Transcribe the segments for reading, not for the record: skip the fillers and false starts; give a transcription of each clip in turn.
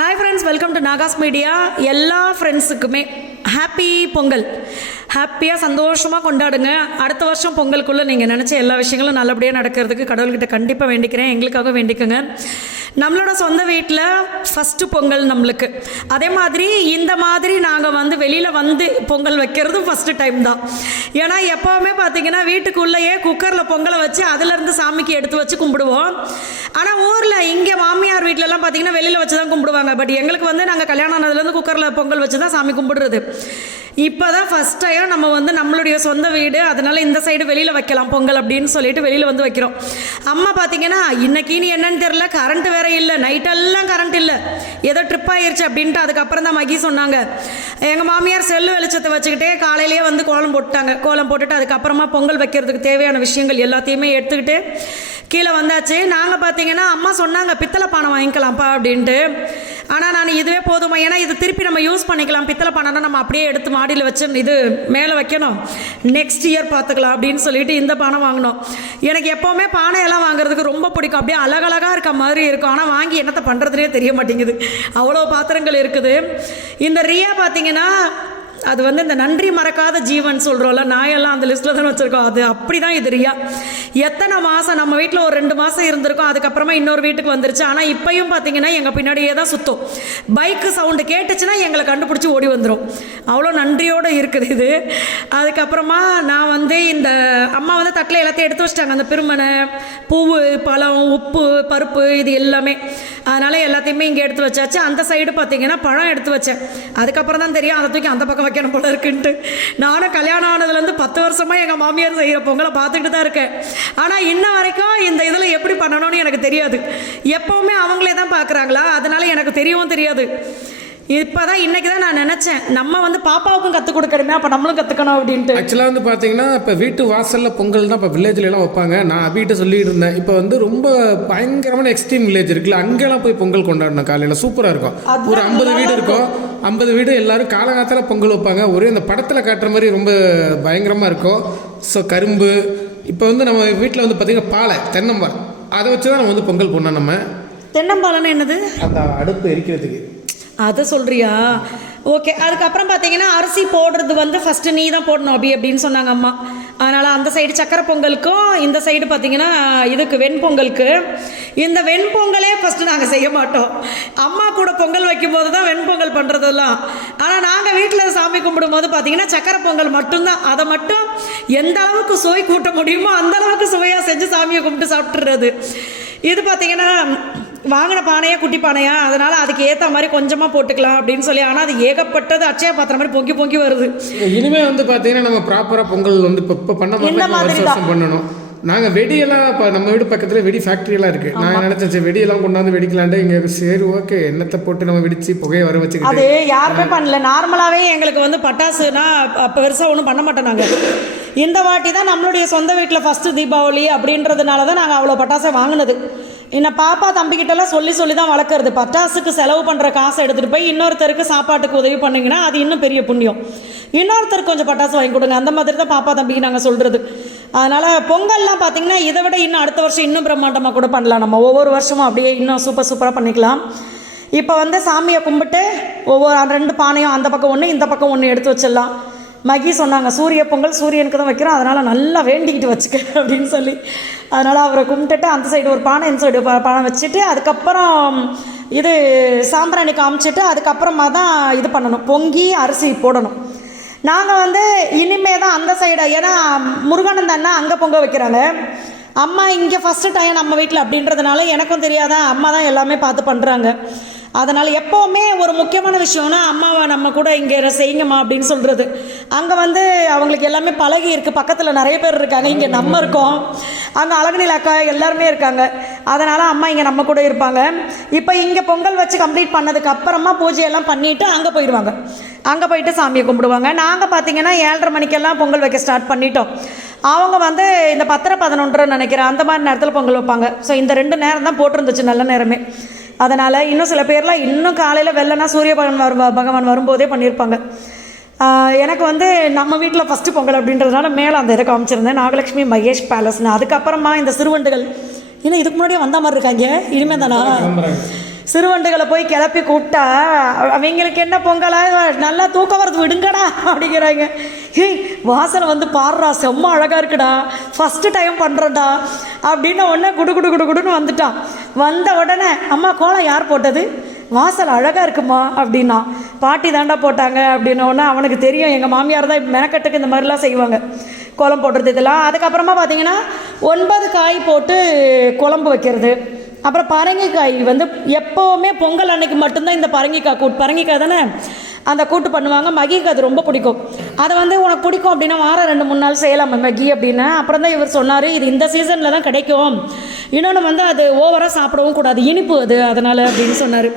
Hi friends, welcome to Nahash media. எல்லா ஃப்ரெண்ட்ஸுக்குமே happy Pongal. ஹாப்பியாக சந்தோஷமாக கொண்டாடுங்க. அடுத்த வருஷம் பொங்கலுக்குள்ளே நீங்கள் நினச்ச எல்லா விஷயங்களும் நல்லபடியாக நடக்கிறதுக்கு கடவுள்கிட்ட கண்டிப்பாக வேண்டிக்கிறேன். எங்களுக்காக வேண்டிக்கோங்க. நம்மளோட சொந்த வீட்டில் ஃபஸ்ட்டு பொங்கல் நம்மளுக்கு. அதே மாதிரி இந்த மாதிரி நாங்கள் வெளியில் பொங்கல் வைக்கிறதும் ஃபஸ்ட்டு டைம் தான். ஏன்னா எப்போவுமே பார்த்திங்கன்னா வீட்டுக்குள்ளேயே குக்கரில் பொங்கலை வச்சு அதிலேருந்து சாமிக்கு எடுத்து வச்சு கும்பிடுவோம். ஆனால் ஊரில் இங்கே மாமியார் வீட்டிலலாம் பார்த்திங்கன்னா வெளியில் வச்சு தான் கும்பிடுவாங்க. பட் எங்களுக்கு நாங்கள் கல்யாணம் ஆனதுலேருந்து குக்கரில் பொங்கல் வச்சு தான் சாமி கும்பிடுறது. இப்போ தான் ஃபஸ்ட் டைம் நம்ம நம்மளுடைய சொந்த வீடு, அதனால் இந்த சைடு வெளியில் வைக்கலாம் பொங்கல் அப்படின்னு சொல்லிட்டு வெளியில் வைக்கிறோம். அம்மா பார்த்தீங்கன்னா இன்னைக்கு நீ என்னன்னு தெரில, கரண்ட் வேற இல்லை, நைட்டெல்லாம் கரண்ட் இல்லை, ஏதோ ட்ரிப் ஆயிடுச்சு அப்படின்ட்டு அதுக்கப்புறம் தான் மகி சொன்னாங்க. எங்கள் மாமியார் செல்லு வெளிச்சத்தை வச்சுக்கிட்டே காலையிலேயே கோலம் போட்டுட்டாங்க. கோலம் போட்டுட்டு அதுக்கப்புறமா பொங்கல் வைக்கிறதுக்கு தேவையான விஷயங்கள் எல்லாத்தையுமே எடுத்துக்கிட்டு கீழே வந்தாச்சு. நாங்கள் பார்த்தீங்கன்னா அம்மா சொன்னாங்க பித்தளை பானை வாங்கிக்கலாம்ப்பா அப்படின்ட்டு. ஆனால் நான் இதுவே போதுமா, ஏன்னா இது திருப்பி நம்ம யூஸ் பண்ணிக்கலாம். பித்தளை பானைனா நம்ம அப்படியே எடுத்து மாடியில் வச்சு இது மேலே வைக்கணும், நெக்ஸ்ட் இயர் பார்த்துக்கலாம் அப்படின்னு சொல்லிட்டு இந்த பானை வாங்கினோம். எனக்கு எப்போவுமே பானையெல்லாம் வாங்குறதுக்கு ரொம்ப பிடிக்கும். அப்படியே அழகழகாக இருக்க மாதிரி இருக்கும். ஆனால் வாங்கி என்னத்தை பண்ணுறதுனே தெரிய மாட்டேங்குது, அவ்வளோ பாத்திரங்கள் இருக்குது. இந்த ரியா பார்த்தீங்கன்னா அது இந்த நன்றி மறக்காத ஜீவன் சொல்கிறோம்ல, நாயெல்லாம் அந்த லிஸ்ட்டில் தான் வச்சுருக்கோம். அது அப்படி தான் இது ரியா. எத்தனை மாதம் நம்ம வீட்டில் ஒரு 2 மாதம் இருந்திருக்கோம். அதுக்கப்புறமா இன்னொரு வீட்டுக்கு வந்துருச்சு. ஆனால் இப்போயும் பார்த்தீங்கன்னா எங்கள் பின்னாடியே தான் சுத்தம். பைக்கு சவுண்டு கேட்டுச்சுன்னா எங்களை கண்டுபிடிச்சி ஓடி வந்துடும். அவ்வளோ நன்றியோடு இருக்குது இது. அதுக்கப்புறமா நான் இந்த அம்மா தட்டில் எல்லாத்தையும் எடுத்து வச்சிட்டாங்க. அந்த பெருமனை, பூவு, பழம், உப்பு, பருப்பு, இது எல்லாமே. அதனால் எல்லாத்தையுமே இங்கே எடுத்து வச்சாச்சு. அந்த சைடு பார்த்தீங்கன்னா பழம் எடுத்து வச்சேன். அதுக்கப்புறம் தான் தெரியும் அதை தூக்கி அந்த பக்கம் வைக்கணும் போல இருக்குன்ட்டு. நானும் கல்யாணம் ஆனதுலேருந்து 10 வருஷமாக எங்கள் மாமியார் செய்கிற பொங்கலை பார்த்துக்கிட்டு தான் இருக்கேன். ஆனால் இன்ன வரைக்கும் இந்த இதில் எப்படி பண்ணணும்னு எனக்கு தெரியாது. எப்போவுமே அவங்களே தான் பார்க்குறாங்களா, அதனால் எனக்கு தெரியவும் தெரியாது. இப்போ தான் இன்றைக்கி தான் நான் நினச்சேன் நம்ம பாப்பாவுக்கும் கற்றுக் கொடுக்கணுமே, அப்போ நம்மளும் கற்றுக்கணும் அப்படின்ட்டு. ஆக்சுவலாக பார்த்தீங்கன்னா இப்போ வீட்டு வாசலில் பொங்கல் தான் இப்போ வில்லேஜ்லாம் வைப்பாங்க. நான் அபிகிட்ட சொல்லிட்டு இருந்தேன். இப்போ ரொம்ப பயங்கரமான எக்ஸ்ட்ரீம் வில்லேஜ் இருக்குல்ல, அங்கெல்லாம் போய் பொங்கல் கொண்டாடணும். காலையில் சூப்பராக இருக்கும். ஒரு 50 வீடு இருக்கும். 50 வீடு எல்லாரும் காலகாலத்தில் பொங்கல் வைப்பாங்க. ஒரே அந்த படத்தில் காட்டுற மாதிரி ரொம்ப பயங்கரமாக இருக்கும். ஸோ கரும்பு இப்போ நம்ம வீட்டில் பார்த்தீங்கன்னா பாலை, தென்னம்பால், அதை வச்சு தான் நம்ம பொங்கல் பண்ணோம். நம்ம தென்னம்பாலன்னு என்னது? அந்த அடுப்பு எரிக்கிறதுக்கு அதை சொல்கிறியா? ஓகே. அதுக்கப்புறம் பார்த்தீங்கன்னா அரிசி போடுறது ஃபஸ்ட்டு நீ தான் போடணும் அப்படின்னு சொன்னாங்க அம்மா. அதனால் அந்த சைடு சக்கரை பொங்கலுக்கும் இந்த சைடு பார்த்தீங்கன்னா இதுக்கு வெண்பொங்கலுக்கு. இந்த வெண்பொங்கலே ஃபஸ்ட்டு நாங்கள் செய்ய மாட்டோம். அம்மா கூட பொங்கல் வைக்கும்போது தான் வெண்பொங்கல் பண்ணுறதெல்லாம். ஆனால் நாங்கள் வீட்டில் சாமி கும்பிடும்போது பார்த்தீங்கன்னா சக்கரை பொங்கல் மட்டும்தான். அதை மட்டும் எந்த அளவுக்கு சுவை கூட்ட முடியுமோ அந்த அளவுக்கு சுவையாக செஞ்சு சாமியை கும்பிட்டு சாப்பிட்டுறது. இது பார்த்தீங்கன்னா வாங்கின பானையா குட்டி பானையா, அதனால் அதுக்கு ஏற்ற மாதிரி கொஞ்சமாக போட்டுக்கலாம் அப்படின்னு சொல்லி. ஆனால் அது ஏகப்பட்டது அட்சய பாத்திரம் மாதிரி பொங்கி பொங்கி வருது. இனிமேல் பார்த்தீங்கன்னா நம்ம ப்ராப்பராக பொங்கல் இப்போ பண்ண மாதிரி பண்ணணும். நாங்கள் வெடியெல்லாம் இப்போ நம்ம வீடு பக்கத்தில் வெடி ஃபேக்ட்ரியெல்லாம் இருக்குது. நான் நினச்சேன் வெடியெல்லாம் கொண்டாந்து வெடிக்கலான்ட்டு. இங்கே சரி ஓகே எண்ணத்தை போட்டு நம்ம வெடித்து புகையை வர வச்சுக்கிட்டு அது யாருமே பண்ணல. நார்மலாகவே எங்களுக்கு பட்டாசுனா பெருசாக ஒன்றும் பண்ண மாட்டோம். நாங்கள் இந்த வாட்டி தான் நம்மளுடைய சொந்த வீட்டில் ஃபஸ்ட்டு தீபாவளி அப்படின்றதுனால தான் நாங்கள் அவ்வளோ பட்டாசை வாங்கினது. இன்னும் பாப்பா தம்பிக்கிட்டலாம் சொல்லி தான் வளர்க்குறது. பட்டாசுக்கு செலவு பண்ணுற காசை எடுத்துகிட்டு போய் இன்னொருத்தருக்கு சாப்பாட்டுக்கு உதவி பண்ணிங்கன்னா அது இன்னும் பெரிய புண்ணியம். இன்னொருத்தருக்கு கொஞ்சம் பட்டாசு வாங்கி கொடுங்க, அந்த மாதிரி தான் பாப்பா தம்பிக்கு நாங்கள் சொல்கிறது. அதனால் பொங்கல்லாம் பார்த்திங்கன்னா இதை விட இன்னும் அடுத்த வருஷம் இன்னும் பிரம்மாண்டமாக கூட பண்ணலாம். நம்ம ஒவ்வொரு வருஷமும் அப்படியே இன்னும் சூப்பராக பண்ணிக்கலாம். இப்போ சாமியை கும்பிட்டு ஒவ்வொரு 2 பானையும் அந்த பக்கம் ஒன்று இந்த பக்கம் ஒன்று எடுத்து வச்சிடலாம். மகி சொன்னாங்க சூரிய பொங்கல் சூரியனுக்கு தான் வைக்கிறோம், அதனால் நல்லா வேண்டிக்கிட்டு வச்சுக்க அப்படின்னு சொல்லி. அதனால் அவரை கும்பிட்டுட்டு அந்த சைடு ஒரு பானை, இந்த சைடு பானை வச்சுட்டு அதுக்கப்புறம் இது சாம்பிராணி காமிச்சிட்டு அதுக்கப்புறமா தான் இது பண்ணணும், பொங்கி அரிசி போடணும். நாங்கள் இனிமே தான் அந்த சைடு, ஏன்னா முருகானந்த அண்ணா அங்கே பொங்க வைக்கிறாங்க. அம்மா இங்கே ஃபஸ்ட்டு டைம் நம்ம வீட்டில் அப்படின்றதுனால எனக்கும் தெரியாதான், அம்மா தான் எல்லாமே பார்த்து பண்ணுறாங்க. அதனால் எப்போவுமே ஒரு முக்கியமான விஷயம்னா அம்மாவை நம்ம கூட இங்கே செய்யுங்கம்மா அப்படின்னு சொல்கிறது. அங்கே அவங்களுக்கு எல்லாமே பழகி இருக்குது. பக்கத்தில் நிறைய பேர் இருக்காங்க, இங்கே நம்ம இருக்கோம், அங்கே அழகுநிலை அக்கா எல்லாருமே இருக்காங்க. அதனால் அம்மா இங்கே நம்ம கூட இருப்பாங்க. இப்போ இங்கே பொங்கல் வச்சு கம்ப்ளீட் பண்ணதுக்கு அப்புறமா பூஜையெல்லாம் பண்ணிவிட்டு அங்கே போயிடுவாங்க. அங்கே போயிட்டு சாமியை கும்பிடுவாங்க. நாங்கள் பார்த்தீங்கன்னா 7:30 மணிக்கெல்லாம் பொங்கல் வைக்க ஸ்டார்ட் பண்ணிட்டோம். அவங்க இந்த 10:11 நினைக்கிறேன் அந்த மாதிரி நேரத்தில் பொங்கல் வைப்பாங்க. ஸோ இந்த 2 நேரம் தான் போட்டிருந்துச்சு நல்ல நேரமே. அதனால் இன்னும் சில பேர்லாம் இன்னும் காலையில் வெள்ளனா சூரிய பகவான் வரும்போதே பண்ணியிருப்பாங்க. எனக்கு நம்ம வீட்டில் ஃபஸ்ட்டு பொங்கல் அப்படின்றதுனால மேலே அந்த இதை காமிச்சிருந்தேன், நாகலட்சுமி மகேஷ் பேலஸ்னு. அதுக்கப்புறமா இந்த சிறுவண்டுகள் இன்னும் இதுக்கு முன்னாடியே வந்த மாதிரி இருக்காங்க, இனிமேல் தானா சிறுவண்டுகளை போய் கிளப்பி கூப்பிட்டா அவங்களுக்கு என்ன பொங்கலா, நல்லா தூக்கம் வரது விடுங்கடா அப்படிங்கிறாங்க. ஏய் வாசல் வந்து பாடுறா, செம்ம அழகாக இருக்குடா, ஃபஸ்ட்டு டைம் பண்ணுறடா அப்படின்னு உடனே குடுன்னு வந்துட்டான். வந்த உடனே அம்மா கோலம் யார் போட்டது, வாசல் அழகாக இருக்குமா அப்படின்னா. பாட்டி தாண்டா போட்டாங்க அப்படின்னோடனே அவனுக்கு தெரியும் எங்கள் மாமியார் தான் மெனக்கட்டுக்கு இந்த மாதிரிலாம் செய்வாங்க, குழம்பு போடுறது இதெல்லாம். அதுக்கப்புறமா பார்த்தீங்கன்னா 9 காய் போட்டு குழம்பு வைக்கிறது. அப்புறம் பரங்கிக்காய் வந்து எப்போவுமே பொங்கல் அன்னைக்கு மட்டும்தான் இந்த பரங்கிக்காய் தானே அந்த கூட்டு பண்ணுவாங்க. மகிக்கு அது ரொம்ப பிடிக்கும். அதை வந்து உனக்கு பிடிக்கும் அப்படின்னா வாரம் 2-3 நாள் செய்யலாம் மகி அப்படின்னு. அப்புறம் தான் இவர் சொன்னார், இது இந்த சீசனில் தான் கிடைக்கும், இன்னொன்று வந்து அது ஓவராக சாப்பிடவும் கூடாது, இனிப்பு அது, அதனால் அப்படின்னு சொன்னார்.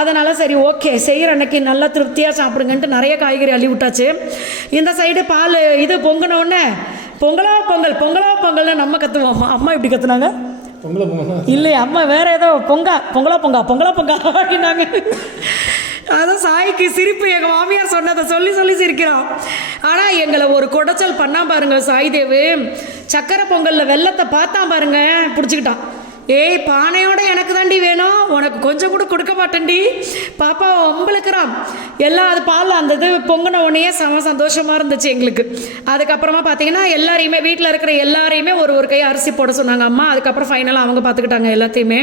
அதனால் சரி ஓகே செய்கிற அன்னைக்கு நல்லா திருப்தியாக சாப்பிடுங்கன்ட்டு நிறைய காய்கறி அள்ளி விட்டாச்சு. இந்த சைடு பால் இது பொங்கினோடனே பொங்கல்னு நம்ம கற்றுவோம். அம்மா இப்படி கற்றுனாங்க இல்லையா, அம்மா வேறு ஏதோ பொங்கலா அப்படின்னாங்க. அதான் சாய்க்கு சிரிப்பு, எங்கள் மாமியார் சொன்னதை சொல்லி சிரிக்கிறோம். ஆனால் எங்களை ஒரு குடைச்சல் பண்ணா பாருங்க சாய்தேவு, சக்கரை பொங்கலில் வெள்ளத்தை பார்த்தா பாருங்க பிடிச்சிக்கிட்டான். ஏய் பானையோட எனக்கு தாண்டி வேணும், உனக்கு கொஞ்சம் கூட கொடுக்க மாட்டேன்டி பாப்பா ஒம்பளுக்குறான் எல்லாம். அது பால் அந்த இது பொங்கின உடனே சந்தோஷமாக இருந்துச்சு எங்களுக்கு. அதுக்கப்புறமா பார்த்தீங்கன்னா எல்லாரையுமே வீட்டில் இருக்கிற எல்லாரையுமே ஒரு கை அரிசி போட சொன்னாங்க அம்மா. அதுக்கப்புறம் ஃபைனலாக அவங்க பார்த்துக்கிட்டாங்க எல்லாத்தையுமே.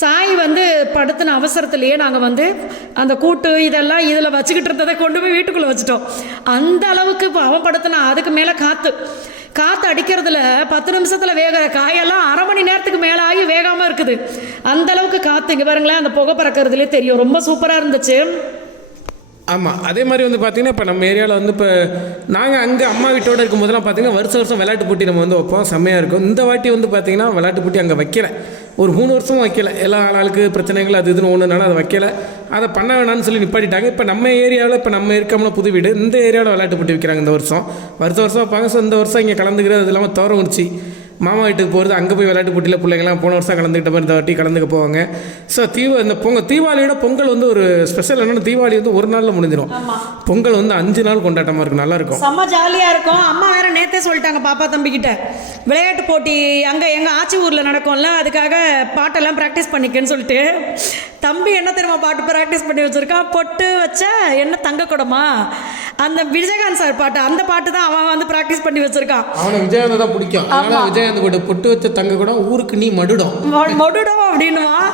சாய் வந்து படுத்தின அவசரத்துலேயே நாங்கள் வந்து அந்த கூட்டு இதெல்லாம் இதில் வச்சுக்கிட்டு இருந்ததை கொண்டு போய் வீட்டுக்குள்ளே வச்சுட்டோம். அந்த அளவுக்கு இப்போ அவன் படுத்தினா அதுக்கு மேலே காற்று அடிக்கிறதுல 10 நிமிஷத்தில் வேகிற காயெல்லாம் அரை மணி நேரத்துக்கு மேலே ஆகி வேகாமல் இருக்குது. அந்த அளவுக்கு காற்று. இங்கே பாருங்களேன், அந்த புகை பறக்கிறதுலே தெரியும், ரொம்ப சூப்பராக இருந்துச்சு. ஆமாம், அதே மாதிரி வந்து பார்த்திங்கன்னா இப்போ நம்ம ஏரியாவில் வந்து இப்போ நாங்கள் அங்கே அம்மா வீட்டோடு இருக்கும்போதெல்லாம் பார்த்திங்கன்னா வருஷம் விளையாட்டு போட்டி நம்ம வந்து வைப்போம், செம்மையாக இருக்கும். இந்த வாட்டி வந்து பார்த்திங்கன்னா விளையாட்டு போட்டி அங்கே வைக்கல, ஒரு 3 வருஷமும் வைக்கல. எல்லா நாளுக்கு பிரச்சனைகள் அது இதுன்னு ஒன்றுனால அதை வைக்கல, அதை பண்ண வேணான்னு சொல்லி நிப்பாட்டிட்டாங்க. இப்போ நம்ம ஏரியாவில் இப்போ நம்ம இருக்கோம்னா புது வீடு, இந்த ஏரியாவில் விளையாட்டு போட்டி வைக்கிறாங்க இந்த வருஷம் வைப்பாங்க. ஸோ இந்த வருஷம் இங்கே கலந்துக்கிறது, அது இல்லாமல் தோரங்குறிச்சி மாமா வீட்டுக்கு போகிறது, அங்கே போய் விளையாட்டு போட்டியில் பிள்ளைங்களாம் போன வருஷம் கலந்துக்கிட்ட மாதிரி இந்த வாட்டி கலந்துக்க போவாங்க. ஸோ இந்த தீபாவளியோட பொங்கல் வந்து ஒரு ஸ்பெஷல் என்னென்னா, தீபாவளி வந்து ஒரு நாளில் முடிஞ்சிடும், பொங்கல் வந்து 5 நாள் கொண்டாட்டமாக இருக்கும், நல்லாயிருக்கும், செம்ம ஜாலியாக இருக்கும். அம்மா வேறு நேற்றே சொல்லிட்டாங்க பாப்பா தம்பிக்கிட்ட, விளையாட்டு போட்டி அங்கே எங்கள் ஆச்சி ஊரில் நடக்கும்ல, அதுக்காக பாட்டெல்லாம் ப்ராக்டிஸ் பண்ணிக்கன்னு சொல்லிட்டு. தம்பி என்ன தெரியுமா பாட்டு ப்ராக்டிஸ் பண்ணி வச்சுருக்கான், பொட்டு வச்ச என்ன தங்க குடமா, அந்த விஜயகாந்த் சார் பாட்டு, அந்த பாட்டு தான் அவன் வந்து ப்ராக்டிஸ் பண்ணி வச்சுருக்கான். அவனுக்கு விஜயகாந்த் தான் பிடிக்கும். விஜயகாந்த் கூட பொட்டு வச்ச தங்க கூட ஊருக்கு நீ மடுடும் அப்படின்னுவான்.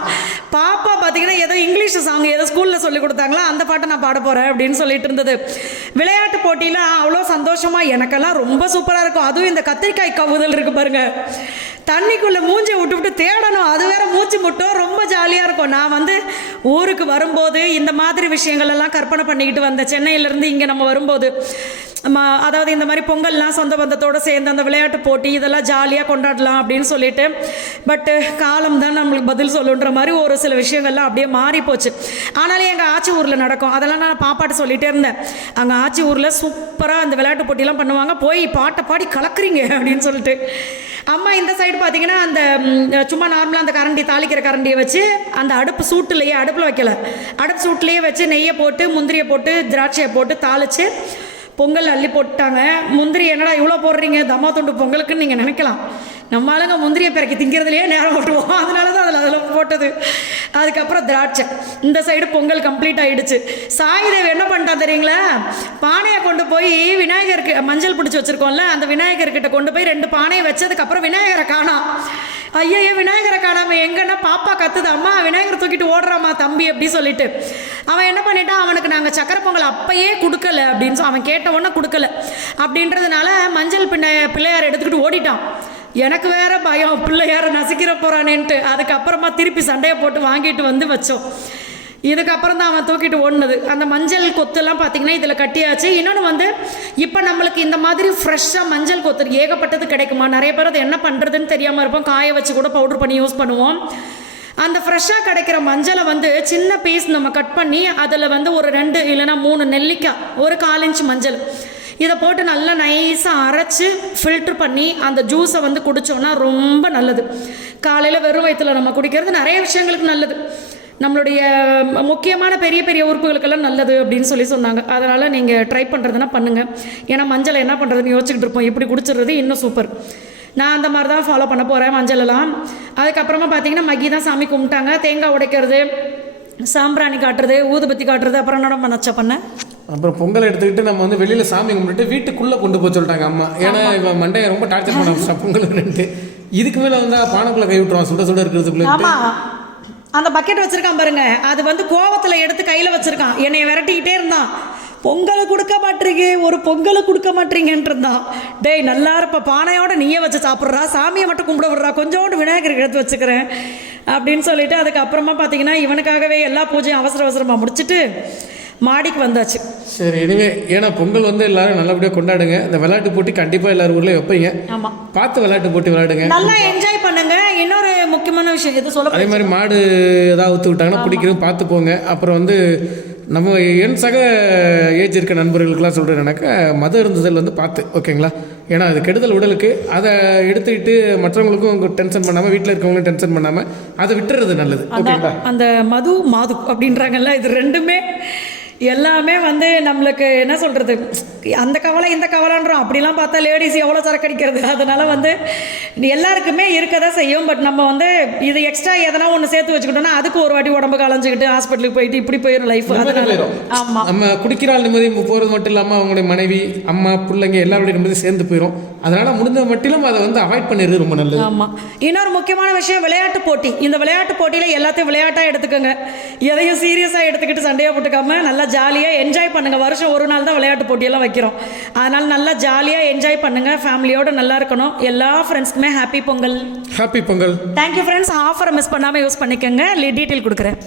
பாப்பா பார்த்தீங்கன்னா ஏதோ இங்கிலீஷ் சாங் ஏதோ ஸ்கூலில் சொல்லி கொடுத்தாங்களா, அந்த பாட்டை நான் பாட போகிறேன் அப்படின்னு சொல்லிட்டு இருந்தது. விளையாட்டு போட்டியில் அவ்வளோ சந்தோஷமாக, எனக்கெல்லாம் ரொம்ப சூப்பராக இருக்கும். அதுவும் இந்த கத்திரிக்காய் கவுதல் இருக்கு பாருங்க, தண்ணிக்குள்ளே மூஞ்சி விட்டு தேடணும், அது வேற மூச்சு முட்டும், ரொம்ப ஜாலியாக இருக்கும். நான் வந்து ஊருக்கு வரும்போது இந்த மாதிரி விஷயங்கள் எல்லாம் கற்பனை பண்ணிக்கிட்டு வந்தேன். சென்னையிலேருந்து இங்கே நம்ம வரும்போது அதாவது இந்த மாதிரி பொங்கல்லாம் சொந்த பந்தத்தோடு சேர்ந்து அந்த விளையாட்டு போட்டி இதெல்லாம் ஜாலியாக கொண்டாடலாம் அப்படின்னு சொல்லிட்டு. பட்டு காலம் தான் நம்மளுக்கு பதில் சொல்லுன்ற மாதிரி ஒரு சில விஷயங்கள்லாம் அப்படியே மாறி போச்சு. ஆனாலும் எங்கள் ஆச்சி ஊரில் நடக்கும், அதெல்லாம் நான் பாப்பாட்ட சொல்லிகிட்டே இருந்தேன். அங்கே ஆச்சி ஊரில் சூப்பராக அந்த விளையாட்டு போட்டிலாம் பண்ணுவாங்க, போய் பாட்டை பாடி கலக்குறீங்க அப்படின்னு சொல்லிட்டு. அம்மா இந்த சைடு பார்த்தீங்கன்னா அந்த சும்மா நார்மலாக அந்த கரண்டி தாளிக்கிற கரண்டியை வச்சு அந்த அடுப்பில் வைக்கல, அடுப்பு சூட்லேயே வச்சு நெய்யை போட்டு முந்திரியை போட்டு திராட்சையை போட்டு தாளித்து பொங்கல் அள்ளி போட்டாங்க. முந்திரி என்னடா இவ்வளோ போடுறீங்க தம்மா தொண்டு பொங்கலுக்குன்னு நீங்கள் நினைக்கலாம். நம்ம ஆளுங்க முந்திரியை பிறக்கி திங்கிறதுலையே நேரம் ஓட்டுவோம், அதனால தான் அதில் போட்டது. அதுக்கப்புறம் திராட்சை. இந்த சைடு பொங்கல் கம்ப்ளீட் ஆகிடுச்சு. சாய்தேவ் என்ன பண்ணிட்டான் தெரியுங்களா, பானையை கொண்டு போய் விநாயகருக்கு மஞ்சள் பிடிச்சி வச்சுருக்கோம்ல, அந்த விநாயகர்கிட்ட கொண்டு போய் 2 பானையை வச்சதுக்கப்புறம் விநாயகரை காணோம். ஐயோ விநாயகரை காணாம எங்கன்னா பாப்பா கத்துது, அம்மா விநாயகரை தூக்கிட்டு ஓடுறாமா தம்பி அப்படி சொல்லிட்டு. அவன் என்ன பண்ணிட்டான், அவனுக்கு நாங்கள் சக்கரை பொங்கல் அப்பயே கொடுக்கல அப்படின்னு அவன் கேட்ட உடனே கொடுக்கல அப்படின்றதுனால மஞ்சள் பிள்ளையார் எடுத்துக்கிட்டு ஓடிட்டான். எனக்கு வேற பயம், பிள்ளையார நசுக்கிற போறானேன்ட்டு. அதுக்கப்புறமா திருப்பி சண்டையை போட்டு வாங்கிட்டு வந்து வச்சோம். இதுக்கப்புறம் தான் அவன் தூக்கிட்டு ஓடினது. அந்த மஞ்சள் கொத்துலாம் பார்த்திங்கன்னா இதில் கட்டியாச்சு. இன்னொன்று வந்து இப்போ நம்மளுக்கு இந்த மாதிரி ஃப்ரெஷ்ஷாக மஞ்சள் கொத்து ஏகப்பட்டது கிடைக்குமா, நிறைய பேர் அது என்ன பண்ணுறதுன்னு தெரியாமல் இருப்போம், காய வச்சு கூட பவுடர் பண்ணி யூஸ் பண்ணுவோம். அந்த ஃப்ரெஷ்ஷாக கிடைக்கிற மஞ்சளை வந்து சின்ன பீஸ் நம்ம கட் பண்ணி அதில் வந்து ஒரு 2 இல்லைனா 3 நெல்லிக்காய், ஒரு 1/4 இன்ச் மஞ்சள் இதை போட்டு நல்லா நைஸாக அரைச்சி ஃபில்ட்ரு பண்ணி அந்த ஜூஸை வந்து குடித்தோன்னா ரொம்ப நல்லது. காலையில் வெறும் வயிற்றில் நம்ம குடிக்கிறது நிறைய விஷயங்களுக்கு நல்லது, நம்மளுடைய முக்கியமான பெரிய பெரிய உறுப்புகளுக்கெல்லாம் நல்லது அப்படின்னு சொன்னாங்க. அதனால் நீங்கள் ட்ரை பண்ணுறதுனா பண்ணுங்கள். ஏன்னா மஞ்சளை என்ன பண்ணுறதுன்னு யோசிச்சுக்கிட்டு இருப்போம், இப்படி குடிச்சிடுறது இன்னும் சூப்பர். நான் அந்த மாதிரி தான் ஃபாலோ பண்ண போகிறேன் மஞ்சளெல்லாம். அதுக்கப்புறமா பார்த்தீங்கன்னா மக்கி தான் சாமி கும்பிட்டாங்க. தேங்காய் உடைக்கிறது, சாம்பிராணி காட்டுறது, ஊதுபத்தி காட்டுறது. அப்புறம் என்னடா பண்ணச்சா பண்ணேன். அப்புறம் பொங்கல் எடுத்துக்கிட்டு நம்ம வந்து வெளியில் சாமி கும்பிட்டு வீட்டுக்குள்ளே கொண்டு போய் சொல்லிட்டாங்க அம்மா. ஏன்னா இவன் மண்டையை ரொம்ப டார்ச்சர் பண்ண பொங்கல் இதுக்கு மேலே வந்தால் பானைக்குள்ளே கை விட்டுருவான் சுட சுட இருக்கிறதுக்குள்ள. ஆமாம், அந்த பக்கெட் வச்சுருக்கான் பாருங்க, அது வந்து கோவத்தில் எடுத்து கையில் வச்சுருக்கான். என்னை விரட்டிக்கிட்டே இருந்தான். பொங்கலை கொடுக்க மாட்டீங்க, ஒரு பொங்கலை கொடுக்க மாட்டீங்கன்ட்டு இருந்தான். டேய் நல்லா இருப்ப, பானையோட நீயே வச்சு சாப்பிட்றா, சாமியை மட்டும் கும்பிட விட்றா, கொஞ்சோண்டு விநாயகருக்கு எடுத்து வச்சுக்கிறேன் அப்படின்னு சொல்லிட்டு அதுக்கப்புறமா பார்த்தீங்கன்னா இவனுக்காகவே எல்லா பூஜையும் அவசர அவசரமாக முடிச்சுட்டு மாடிக்கு வந்தாச்சு. சரி, இனிமே ஏன்னா பொங்கல் வந்து எல்லாரும் நல்லபடியாக கொண்டாடுங்க. இந்த விளையாட்டு போட்டி கண்டிப்பாக எல்லாரும் ஊர்லேயும் வைப்பீங்க. ஆமாம், பார்த்து விளையாட்டு போட்டி விளையாடுங்க, நல்லா என்ஜாய் பண்ணுங்க. இன்னொரு முக்கியமான விஷயம் எது சொல்ல, அதே மாதிரி மாடு ஏதாவது ஊற்று விட்டாங்கன்னா பிடிக்கிறது பார்த்து போங்க. அப்புறம் வந்து நம்ம என் சக ஏஜ் இருக்க நண்பர்களுக்கெல்லாம் சொல்கிறேன்னாக்கா மது இருந்ததில் வந்து பார்த்து ஓகேங்களா. ஏன்னா அது கெடுதல் உடலுக்கு. அதை எடுத்துக்கிட்டு மற்றவங்களுக்கும் டென்ஷன் பண்ணாமல், வீட்டில் இருக்கவங்களும் டென்ஷன் பண்ணாமல் அதை விட்டுறது நல்லது ஓகேங்களா. அந்த மது மாது அப்படின்றாங்கல்ல, இது ரெண்டுமே எல்லாமே வந்து நம்மளுக்கு என்ன சொல்கிறது, அந்த கவலை இந்த கவலைன்றோம். அப்படிலாம் பார்த்தா லேடிஸ் எவ்வளோ சரக்கடிக்கிறது. அதனால் வந்து எல்லாருக்குமே இருக்க தான் செய்யும். பட் நம்ம வந்து இது எக்ஸ்ட்ரா எதனா ஒன்று சேர்த்து வச்சுக்கிட்டோம்னா அதுக்கு ஒரு வாட்டி உடம்பு கலைஞ்சிக்கிட்டு ஹாஸ்பிட்டலுக்கு போயிட்டு இப்படி போயிடும் லைஃப். ஆமாம், நம்ம குடிக்கிறாள் நிம்மதி போகிறது மட்டும் இல்லாமல் அவங்களுடைய மனைவி, அம்மா, பிள்ளைங்க எல்லாருடைய நிம்மதி சேர்ந்து போயிடும். அதனால் முடிஞ்ச மட்டிலும் அதை வந்து அவாய்ட் பண்ணிடுறது ரொம்ப நல்லது. ஆமாம், இன்னொரு முக்கியமான விஷயம் விளையாட்டு போட்டி. இந்த விளையாட்டு போட்டியில் எல்லாத்தையும் விளையாட்டாக எடுத்துக்கோங்க, எதையும் சீரியஸாக எடுத்துக்கிட்டு சண்டையாக போட்டுக்காமல் நல்லா ஜாலியாக என்ஜாய் பண்ணுங்கள். வருஷம் ஒரு நாள் தான் விளையாட்டு போட்டியெல்லாம் வைக்கிறோம். அதனால் நல்லா ஜாலியாக என்ஜாய் பண்ணுங்கள், ஃபேமிலியோடு நல்லா இருக்கணும். எல்லா ஃப்ரெண்ட்ஸ்க்குமே happy Pongal. Happy Pongal. Thank you friends. ஆஃபரை மிஸ் பண்ணாமல் யூஸ் பண்ணிக்கோங்க. டீட்டெயில் கொடுக்குறேன்.